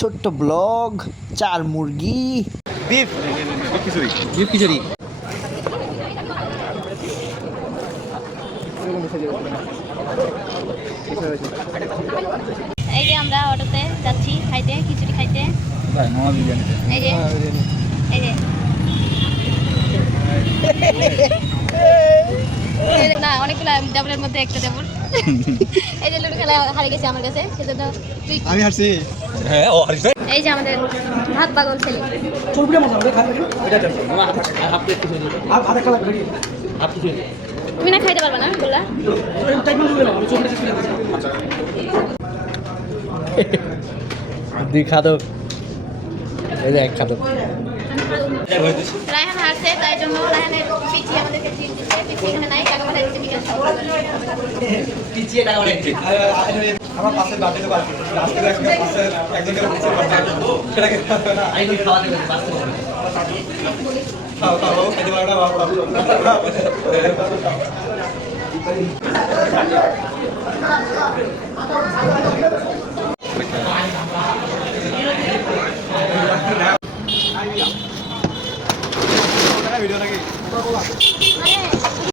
ছোট্ট ব্লগ, 4 মুরগি, বিফ খিচুড়ি। এই যে আমরা অটোতে যাচ্ছি খাইতে, খিচুড়ি খাইতে। এই যে এই যে না, অনেকগুলো ডাবলের মধ্যে একটা ডাবল। এই যে লুডো খেলা হারিয়ে গেছে আমার কাছে, সেজন্য আমি হারছি। হ্যাঁ ও হারছে। এই যে আমাদের ভাত পাগল ছেলে। তুমি না খাইতে পারবে না বললা? দুই খাদক, এই যে এক খাদক। রায়হান হারছে, তাই জন্য রায়হানের পিচি আমাদেরকে ট্রিট দিচ্ছে। পিচি এখানে নাই, টাকা পাঠাই দিচ্ছে বিকাশ। পিছিয়ে টাকা বানাইছে। আমার পাশের বাড়িতে তো বাকি লাস্টে একজনকে পিছিয়ে পাঠাবো সেটাকে আইনি খাওয়া দেবে পাঁচটা। খাও খেতে পারো না বাবা।